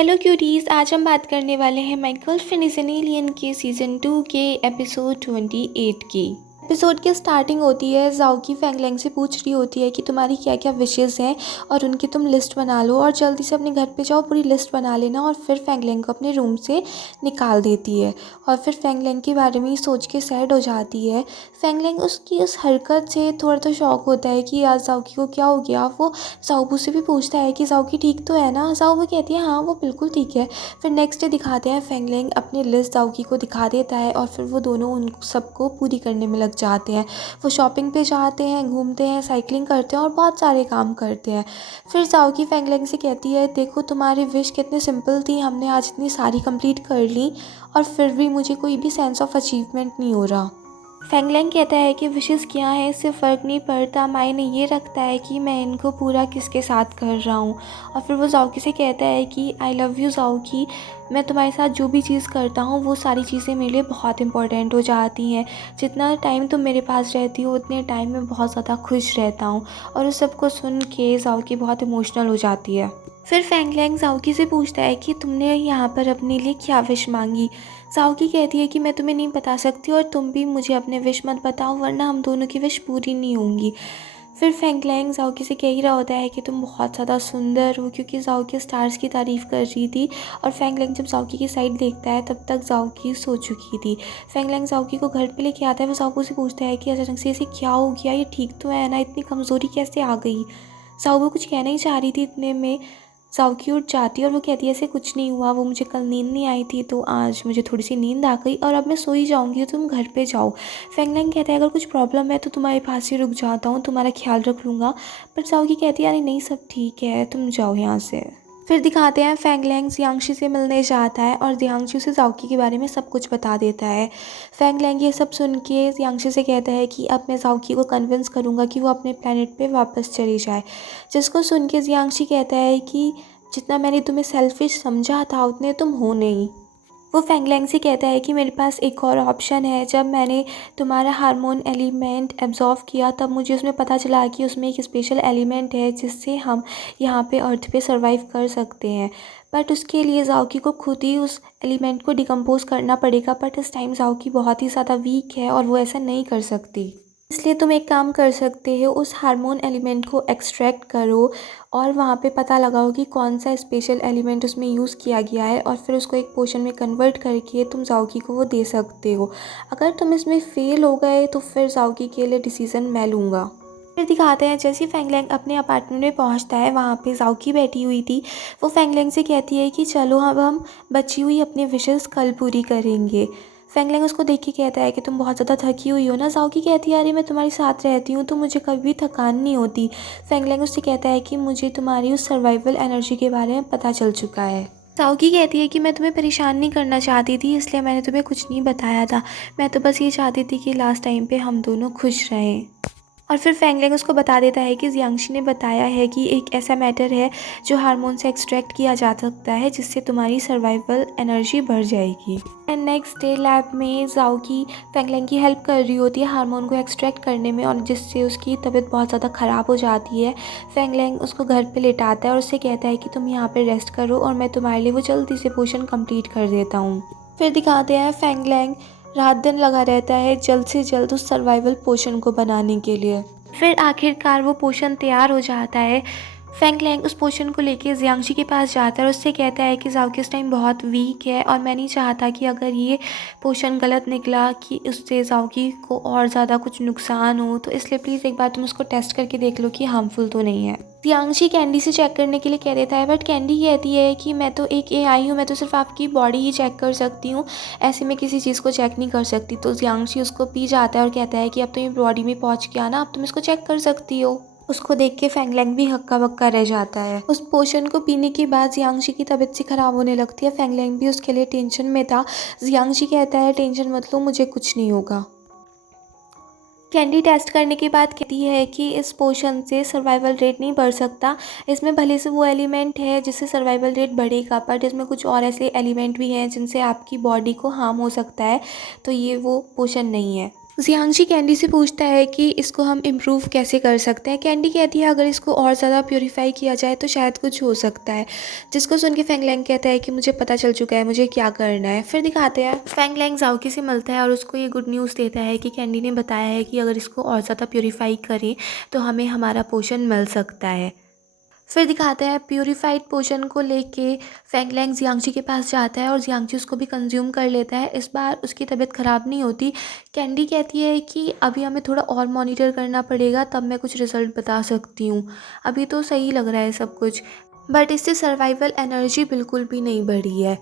Hello cuties, आज हम बात करने वाले हैं my girlfriend is an alien के सीज़न 2 के एपिसोड 28 की। एपिसोड की स्टार्टिंग होती है, ज़ाओकी फैंगलैंग से पूछ रही होती है कि तुम्हारी क्या क्या विशेस हैं और उनकी तुम लिस्ट बना लो और जल्दी से अपने घर पे जाओ, पूरी लिस्ट बना लेना। और फिर फैंगलैंग को अपने रूम से निकाल देती है और फिर फैंगलैंग के बारे में ही सोच के सैड हो जाती है। फैंगलैंग उसकी उस हरकत से थोड़ा तो शॉक होता है कि यार ज़ाओकी को क्या हो गया। वो ज़ाओबू से भी पूछता है कि ज़ाओकी ठीक तो है ना। ज़ाओबू कहती है हाँ वो बिल्कुल ठीक है। फिर नेक्स्ट डे दिखाते हैं, फैंगलैंग अपनी लिस्ट ज़ाओकी को दिखा देता है और फिर वो दोनों उन सबको पूरी करने में लग जाते हैं। वो शॉपिंग पे जाते हैं, घूमते हैं, साइकिलिंग करते हैं और बहुत सारे काम करते हैं। फिर ज़ाओकी फैंगलैंग से कहती है देखो तुम्हारी विश कितनी सिंपल थी, हमने आज इतनी सारी कंप्लीट कर ली और फिर भी मुझे कोई भी सेंस ऑफ अचीवमेंट नहीं हो रहा। फैंगलैंग कहता है कि विशेस क्या है इससे फ़र्क नहीं पड़ता, मायने ये रखता है कि मैं इनको पूरा किसके साथ कर रहा हूँ। और फिर वो ज़ाओकी से कहता है कि आई लव यू ज़ाओकी, मैं तुम्हारे साथ जो भी चीज़ करता हूँ वो सारी चीज़ें मेरे लिए बहुत इंपॉर्टेंट हो जाती हैं। जितना टाइम तुम मेरे पास रहती हो उतने टाइम में बहुत ज़्यादा खुश रहता हूँ। और उस सब को सुन के ज़ाओकी बहुत इमोशनल हो जाती है। फिर फैंगलैंग ज़ाओकी से पूछता है कि तुमने यहाँ पर अपने लिए क्या विश मांगी। ज़ाओकी कहती है कि मैं तुम्हें नहीं बता सकती और तुम भी मुझे अपने विश मत बताओ वरना हम दोनों की विश पूरी नहीं होंगी। फिर फैंगलैंग ज़ाओकी से कह ही रहा होता है कि तुम बहुत ज़्यादा सुंदर हो, क्योंकि ज़ाओकी स्टार्स की तारीफ़ कर रही थी। और फैंगलैंग जब ज़ाओकी की साइड देखता है तब तक ज़ाओकी सो चुकी थी। फैंगलैंग ज़ाओकी को घर पे लेके आता है। वो ज़ाओकी से पूछता है कि अचानक से इसे क्या हो गया, ये ठीक तो है ना, इतनी कमज़ोरी कैसे आ गई। ज़ाओकी कुछ कहना ही चाह रही थी, इतने में ज़ाओकी उठ जाती है और वो कहती है ऐसे कुछ नहीं हुआ, वो मुझे कल नींद नहीं आई थी तो आज मुझे थोड़ी सी नींद आ गई और अब मैं सो ही जाऊँगी, तो तुम घर पे जाओ। फैंगलैंग कहता है अगर कुछ प्रॉब्लम है तो तुम्हारे पास ही रुक जाता हूँ, तुम्हारा ख्याल रख लूँगा। पर ज़ाओकी कहती है अरे नहीं सब ठीक है, तुम जाओ यहाँ से। फिर दिखाते हैं फैंगलैंग जियांशी से मिलने जाता है और जियांशी उसे ज़ाओकी के बारे में सब कुछ बता देता है। फैंगलैंग ये सब सुन के जियांशी से कहता है कि अब मैं ज़ाओकी को कन्विंस करूँगा कि वो अपने प्लेनेट पे वापस चली जाए। जिसको सुन के जियांशी कहता है कि जितना मैंने तुम्हें सेल्फिश समझा था उतने तुम हो नहीं। वो फैंगलैंग से कहता है कि मेरे पास एक और ऑप्शन है। जब मैंने तुम्हारा हार्मोन एलिमेंट एब्जॉर्व किया तब मुझे उसमें पता चला कि उसमें एक स्पेशल एलिमेंट है जिससे हम यहाँ पे अर्थ पे सर्वाइव कर सकते हैं। बट उसके लिए ज़ाओकी को खुद ही उस एलिमेंट को डिकम्पोज करना पड़ेगा। बट इस टाइम ज़ाओकी बहुत ही ज़्यादा वीक है और वो ऐसा नहीं कर सकती। इसलिए तुम एक काम कर सकते हो, उस हार्मोन एलिमेंट को एक्सट्रैक्ट करो और वहाँ पे पता लगाओ कि कौन सा स्पेशल एलिमेंट उसमें यूज़ किया गया है और फिर उसको एक पोशन में कन्वर्ट करके तुम ज़ाओकी को वो दे सकते हो। अगर तुम इसमें फ़ेल हो गए तो फिर ज़ाओकी के लिए डिसीज़न मैं लूँगा। फिर दिखाते हैं जैसे ही फैंगलैंग अपने अपार्टमेंट में पहुंचता है, वहाँ पे ज़ाओकी बैठी हुई थी। वो फैंगलैंग से कहती है कि चलो अब हम बची हुई अपनी विशेस कल पूरी करेंगे। फैंगलैंग उसको देख के कहता है कि तुम बहुत ज़्यादा थकी हुई हो ना। ज़ाओकी कहती है अरे मैं तुम्हारे साथ रहती हूँ तो मुझे कभी भी थकान नहीं होती। फैंगलैंग उससे कहता है कि मुझे तुम्हारी उस सर्वाइवल एनर्जी के बारे में पता चल चुका है। ज़ाओकी कहती है कि मैं तुम्हें परेशान नहीं करना चाहती थी, इसलिए मैंने तुम्हें कुछ नहीं बताया था। मैं तो बस ये चाहती थी कि लास्ट टाइम पे हम दोनों खुश रहें। और फिर फैंगलैंग उसको बता देता है कि जियांशी ने बताया है कि एक ऐसा मैटर है जो हार्मोन से एक्सट्रैक्ट किया जा सकता है जिससे तुम्हारी सर्वाइवल एनर्जी बढ़ जाएगी। एंड नेक्स्ट डे लैब में ज़ाओकी फैंगलैंग की हेल्प कर रही होती है हार्मोन को एक्सट्रैक्ट करने में और जिससे उसकी तबीयत बहुत ज़्यादा ख़राब हो जाती है। फैंगलैंग उसको घर पे लेटाता है और उससे कहता है कि तुम यहाँ पे रेस्ट करो और मैं तुम्हारे लिए वो जल्दी से पोशन कंप्लीट कर देता हूँ। फिर दिखाते हैं फैंगलैंग रात दिन लगा रहता है जल्द से जल्द उस सर्वाइवल पोशन को बनाने के लिए। फिर आखिरकार वो पोशन तैयार हो जाता है। फैंगलैंग उस पोशन को लेके जियांशी के पास जाता है और उससे कहता है कि ज़ाओकी इस टाइम बहुत वीक है और मैं नहीं चाहता कि अगर ये पोशन गलत निकला कि उससे ज़ाओकी को और ज़्यादा कुछ नुकसान हो, तो इसलिए प्लीज़ एक बार तुम उसको टेस्ट करके देख लो कि हार्मफुल तो नहीं है। जियांशी कैंडी से चेक करने के लिए कह देता है बट कैंडी कहती है कि मैं तो एक एआई हूँ, मैं तो सिर्फ आपकी बॉडी ही चेक कर सकती हूँ, ऐसे में किसी चीज़ को चेक नहीं कर सकती। तो जियांशी उसको पी जाता है और कहता है कि अब तो ये बॉडी में पहुँच गया ना, अब तुम इसको चेक कर सकती हो। उसको देख के फैंगलैंग भी हक्का बक्का रह जाता है। उस पोशन को पीने के बाद जियांशी की तबीयत सी खराब होने लगती है। फैंगलैंग भी उसके लिए टेंशन में था। जियांशी कहता है टेंशन मत लो, मुझे कुछ नहीं होगा। कैंडी टेस्ट करने के बाद कहती है कि इस पोशन से सर्वाइवल रेट नहीं बढ़ सकता, इसमें भले से वो एलिमेंट है जिससे सर्वाइवल रेट बढ़ेगा बट इसमें कुछ और ऐसे एलिमेंट भी हैं जिनसे आपकी बॉडी को हार्म हो सकता है, तो ये वो पोशन नहीं है। जियांगजी कैंडी से पूछता है कि इसको हम इम्प्रूव कैसे कर सकते हैं। कैंडी कहती है अगर इसको और ज़्यादा प्योरीफाई किया जाए तो शायद कुछ हो सकता है, जिसको सुन के फैंगलैंग कहता है कि मुझे पता चल चुका है मुझे क्या करना है। फिर दिखाते हैं फैंगलैंग जाओकी से मिलता है और उसको ये गुड न्यूज़ देता है कि कैंडी ने बताया है कि अगर इसको और ज़्यादा प्योरीफाई करें तो हमें हमारा पोशन मिल सकता है। फिर दिखाते हैं प्यूरिफाइड पोशन को लेके फैंगलैंग जियांगजी के पास जाता है और जियांगजी उसको भी कंज्यूम कर लेता है। इस बार उसकी तबीयत ख़राब नहीं होती। कैंडी कहती है कि अभी हमें थोड़ा और मॉनिटर करना पड़ेगा, तब मैं कुछ रिज़ल्ट बता सकती हूँ। अभी तो सही लग रहा है सब कुछ, बट इससे सर्वाइवल एनर्जी बिल्कुल भी नहीं बढ़ी है,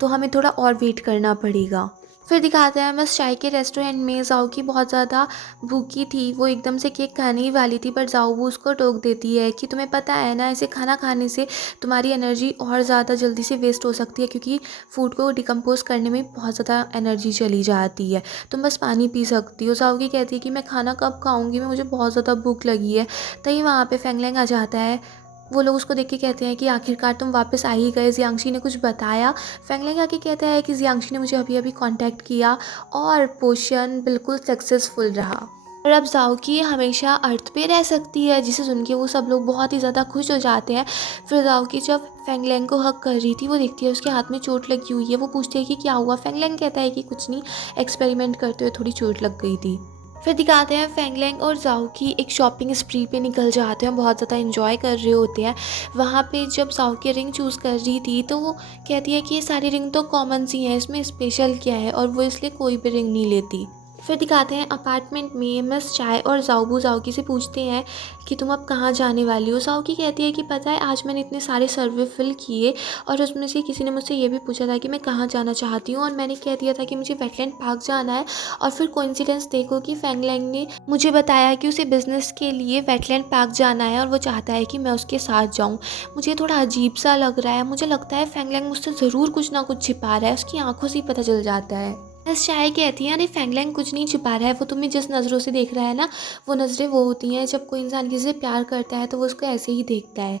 तो हमें थोड़ा और वेट करना पड़ेगा। फिर दिखाते हैं बस चाय के रेस्टोरेंट में जाओकी बहुत ज़्यादा भूखी थी। वो एकदम से केक खाने ही वाली थी, पर जाओबू उसको टोक देती है कि तुम्हें पता है ना, ऐसे खाना खाने से तुम्हारी एनर्जी और ज़्यादा जल्दी से वेस्ट हो सकती है, क्योंकि फूड को डिकम्पोज करने में बहुत ज़्यादा एनर्जी चली जाती है। तुम बस पानी पी सकती हो। जाओकी कहती है कि मैं खाना कब खाऊंगी, मुझे बहुत ज़्यादा भूख लगी है। तभी वहाँ पे फैंगलैंग आ जाता है। वो लोग उसको देख के कहते हैं कि आखिरकार तुम वापस आ ही गए, जियांगशी ने कुछ बताया। फैंगलैंग आके कहता है कि जियांगशी ने मुझे अभी अभी कांटेक्ट किया और पोशन बिल्कुल सक्सेसफुल रहा और अब जाओकी हमेशा अर्थ पे रह सकती है, जिसे सुन के वो सब लोग बहुत ही ज़्यादा खुश हो जाते हैं। फिर जाओकी जब फैंगलैंग को हक कर रही थी, वो देखती है उसके हाथ में चोट लगी हुई है। वो पूछती है कि क्या हुआ। फैंगलैंग कहता है कि कुछ नहीं, एक्सपेरिमेंट करते हुए थोड़ी चोट लग गई थी। फिर दिखाते हैं फैंगलैंग और जाओकी एक शॉपिंग स्प्री पे निकल जाते हैं, बहुत ज़्यादा एंजॉय कर रहे होते हैं। वहाँ पे जब जाओकी रिंग चूज़ कर रही थी तो वो कहती है कि ये सारी रिंग तो कॉमन सी हैं, इसमें स्पेशल क्या है, और वो इसलिए कोई भी रिंग नहीं लेती। फिर दिखाते हैं अपार्टमेंट में मिस चाय और जाओबू जाओकी से पूछते हैं कि तुम अब कहाँ जाने वाली हो। जाओकी कहती है कि पता है आज मैंने इतने सारे सर्वे फिल किए और उसमें से किसी ने मुझसे ये भी पूछा था कि मैं कहाँ जाना चाहती हूँ, और मैंने कह दिया था कि मुझे वेटलैंड पार्क जाना है। और फिर कोइंसिडेंस देखो कि फैंगलैंग ने मुझे बताया कि उसे बिज़नेस के लिए वेटलैंड पार्क जाना है और वो चाहता है कि मैं उसके साथ जाऊँ। मुझे थोड़ा अजीब सा लग रहा है, मुझे लगता है फैंगलैंग मुझसे ज़रूर कुछ ना कुछ छिपा रहा है, उसकी आंखों से ही पता चल जाता है। बस चाय कहती है अरे फैंगलैंग कुछ नहीं छिपा रहा है, वो तुम्हें जिस नज़रों से देख रहा है ना, वो नज़रें वो होती हैं जब कोई इंसान किसी से प्यार करता है तो वो उसको ऐसे ही देखता है।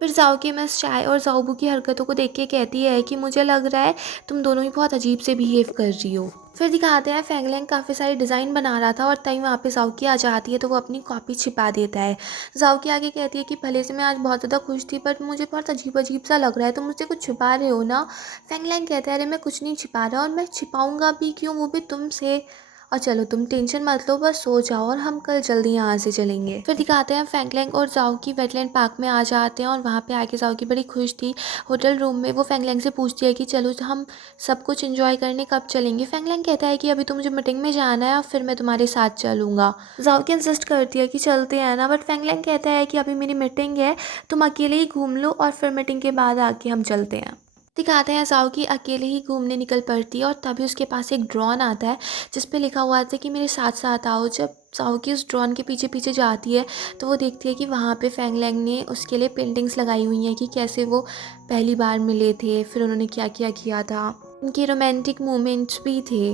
फिर जाओकी मिस चाय और जाओबू की हरकतों को देख के कहती है कि मुझे लग रहा है तुम दोनों ही बहुत अजीब से बिहेव कर रही हो। फिर दिखाते हैं फैंगलैंग काफ़ी सारे डिज़ाइन बना रहा था और तभी वहाँ पे जाओकी आ जाती है तो वो अपनी कॉपी छिपा देता है। जाओकी आगे कहती है कि भले से मैं आज बहुत ज़्यादा खुश थी, पर मुझे बहुत अजीब अजीब सा लग रहा है, तो मुझसे कुछ छुपा रहे हो ना। फैंगलैंग कहता है अरे मैं कुछ नहीं छिपा रहा, और मैं छिपाऊंगा भी क्यों, वो भी तुमसे। और चलो तुम टेंशन मत लो, बस सो जाओ और हम कल जल्दी यहाँ से चलेंगे। फिर दिखाते हैं फैंगलैंग और जाओकी वेटलैंड पार्क में आ जाते हैं और वहाँ पे आके जाओकी बड़ी खुश थी। होटल रूम में वो फैंगलैंग से पूछती है कि चलो हम सब कुछ एंजॉय करने कब चलेंगे। फैंगलैंग कहता है कि अभी तो मुझे मीटिंग में जाना है और फिर मैं तुम्हारे साथ चलूँगा। जाओकी इंसिस्ट करती है कि चलते हैं ना, बट फैंगलैंग कहता है कि अभी मेरी मीटिंग है, तुम अकेले ही घूम लो और फिर मीटिंग के बाद आके हम चलते हैं। दिखाते हैं जाओकी अकेले ही घूमने निकल पड़ती है और तभी उसके पास एक ड्रोन आता है जिस पे लिखा हुआ था कि मेरे साथ साथ आओ। जब जाओकी उस ड्रोन के पीछे पीछे जाती है तो वो देखती है कि वहाँ पे फैंगलैंग ने उसके लिए पेंटिंग्स लगाई हुई हैं कि कैसे वो पहली बार मिले थे, फिर उन्होंने क्या क्या किया था, उनके रोमांटिक मोमेंट्स भी थे।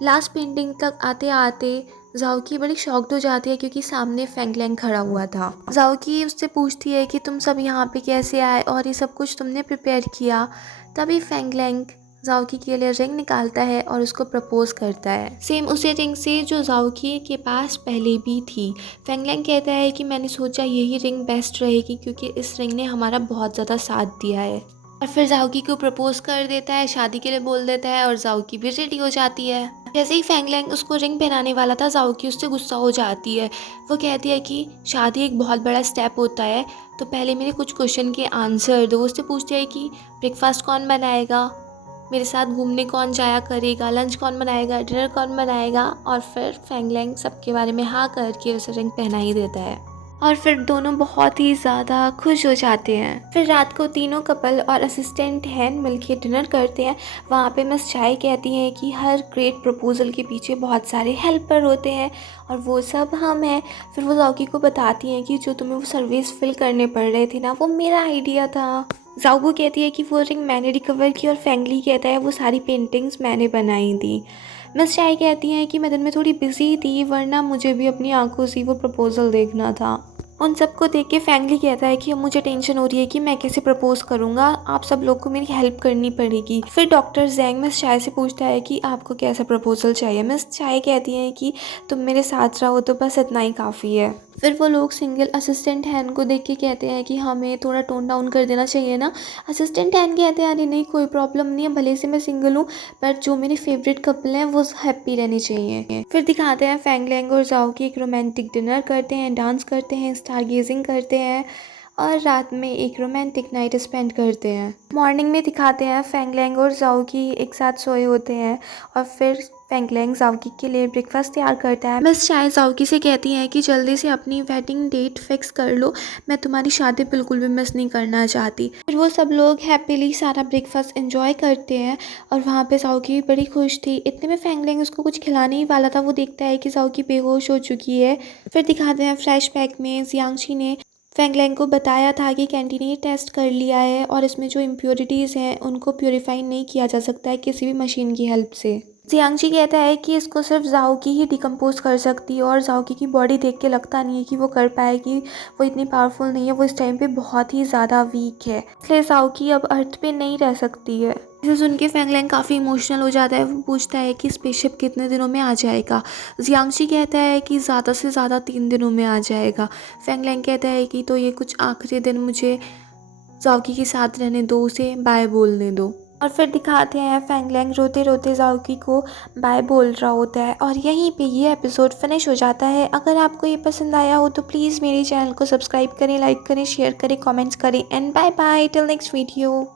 लास्ट पेंटिंग तक आते आते जाओकी बड़ी शॉक्ड हो जाती है क्योंकि सामने फैंगलैंग खड़ा हुआ था। जाओकी उससे पूछती है कि तुम सब यहाँ पे कैसे आए और ये सब कुछ तुमने प्रिपेयर किया। तभी फैंगलैंग जाओकी के लिए रिंग निकालता है और उसको प्रपोज करता है, सेम उसी रिंग से जो जाओकी के पास पहले भी थी। फैंगलैंग कहता है कि मैंने सोचा यही रिंग बेस्ट रहेगी क्योंकि इस रिंग ने हमारा बहुत ज़्यादा साथ दिया है। और फिर जाओकी को प्रपोज कर देता है, शादी के लिए बोल देता है और जाओकी भी रेडी हो जाती है। जैसे ही फैंगलैंग उसको रिंग पहनाने वाला था, जाओकी उससे गुस्सा हो जाती है। वो कहती है कि शादी एक बहुत बड़ा स्टेप होता है, तो पहले मेरे कुछ क्वेश्चन के आंसर दो। वो उससे पूछती है कि ब्रेकफास्ट कौन बनाएगा, मेरे साथ घूमने कौन जाया करेगा, लंच कौन बनाएगा, डिनर कौन बनाएगा। और फिर फैंगलैंग सबके बारे में हाँ करके उसे रिंग पहना ही देता है और फिर दोनों बहुत ही ज़्यादा खुश हो जाते हैं। फिर रात को तीनों कपल और असिस्टेंट हैन मिलके डिनर करते हैं। वहाँ पे मिस चाय कहती हैं कि हर ग्रेट प्रपोजल के पीछे बहुत सारे हेल्पर होते हैं और वो सब हम हैं। फिर वो जाओकी को बताती हैं कि जो तुम्हें वो सर्विस फिल करने पड़ रहे थे ना, वो मेरा आइडिया था। जाओगू कहती है कि वो रिंग मैंने रिकवर की और फैंगली कहता है वो सारी पेंटिंग्स मैंने बनाई थी। मिस चाय कहती हैं कि मैं दिन में थोड़ी बिजी थी, वरना मुझे भी अपनी आंखों से वो प्रपोज़ल देखना था। उन सबको देख के फैंगली कहता है कि अब मुझे टेंशन हो रही है कि मैं कैसे प्रपोज करूँगा, आप सब लोग को मेरी हेल्प करनी पड़ेगी। फिर डॉक्टर जैंग मिस चाय से पूछता है कि आपको कैसा प्रपोजल चाहिए। मिस चाय कहती है कि तुम मेरे साथ रहो तो बस इतना ही काफ़ी है। फिर वो लोग सिंगल असिस्टेंट हैन को देख के कहते हैं कि हमें थोड़ा टोन डाउन कर देना चाहिए ना। असिस्टेंट हैन कहते हैं अरे नहीं कोई प्रॉब्लम नहीं है, भले से मैं सिंगल हूँ पर जो मेरे फेवरेट कपल हैं वो हैप्पी रहने चाहिए। फिर दिखाते हैं फैंग लैंग और जाओ की एक रोमांटिक डिनर करते हैं, डांस करते हैं, स्टार गेजिंग करते हैं और रात में एक रोमांटिक नाइट स्पेंड करते हैं। मॉर्निंग में दिखाते हैं फैंग लैंग और जाओकी एक साथ सोए होते हैं और फिर फैंग लैंग जाओकी के लिए ब्रेकफास्ट तैयार करता है। मिस चाय जाओकी से कहती हैं कि जल्दी से अपनी वेडिंग डेट फिक्स कर लो, मैं तुम्हारी शादी बिल्कुल भी मिस नहीं करना चाहती। फिर वो सब लोग हैप्पीली सारा ब्रेकफास्ट एंजॉय करते हैं और वहाँ पे जाओकी बड़ी खुश थी। इतने में फैंग लैंग उसको कुछ खिलाने ही वाला था, वो देखता है कि जाओकी बेहोश हो चुकी है। फिर दिखाते हैं फ्लैशबैक में जियांगशी ने फैंग लैंग को बताया था कि कैंटी ने टेस्ट कर लिया है और इसमें जो इम्प्योरिटीज़ हैं उनको प्योरीफाई नहीं किया जा सकता है किसी भी मशीन की हेल्प से। जियांगशी कहता है कि इसको सिर्फ जाओकी ही डिकम्पोज कर सकती है और जाओकी की बॉडी देख के लगता नहीं है कि वो कर पाएगी, वो इतनी पावरफुल नहीं है, वो इस टाइम पे बहुत ही ज़्यादा वीक है, इसलिए जाओकी अब अर्थ पे नहीं रह सकती है। इसे सुन के फैंग लैंग काफ़ी इमोशनल हो जाता है। वो पूछता है कि स्पेसशिप कितने दिनों में आ जाएगा। जियांगशी कहता है कि ज़्यादा से ज़्यादा 3 दिनों में आ जाएगा। फैंग लैंग कहता है कि तो ये कुछ आखिरी दिन मुझे जाओकी के साथ रहने दो, उसे बाय बोलने दो। और फिर दिखाते हैं फैंग लैंग रोते रोते जाओकी को बाय बोल रहा होता है और यहीं पे ये एपिसोड फिनिश हो जाता है। अगर आपको ये पसंद आया हो तो प्लीज़ मेरे चैनल को सब्सक्राइब करें, लाइक करें, शेयर करें, कमेंट्स करें and bye bye till next video.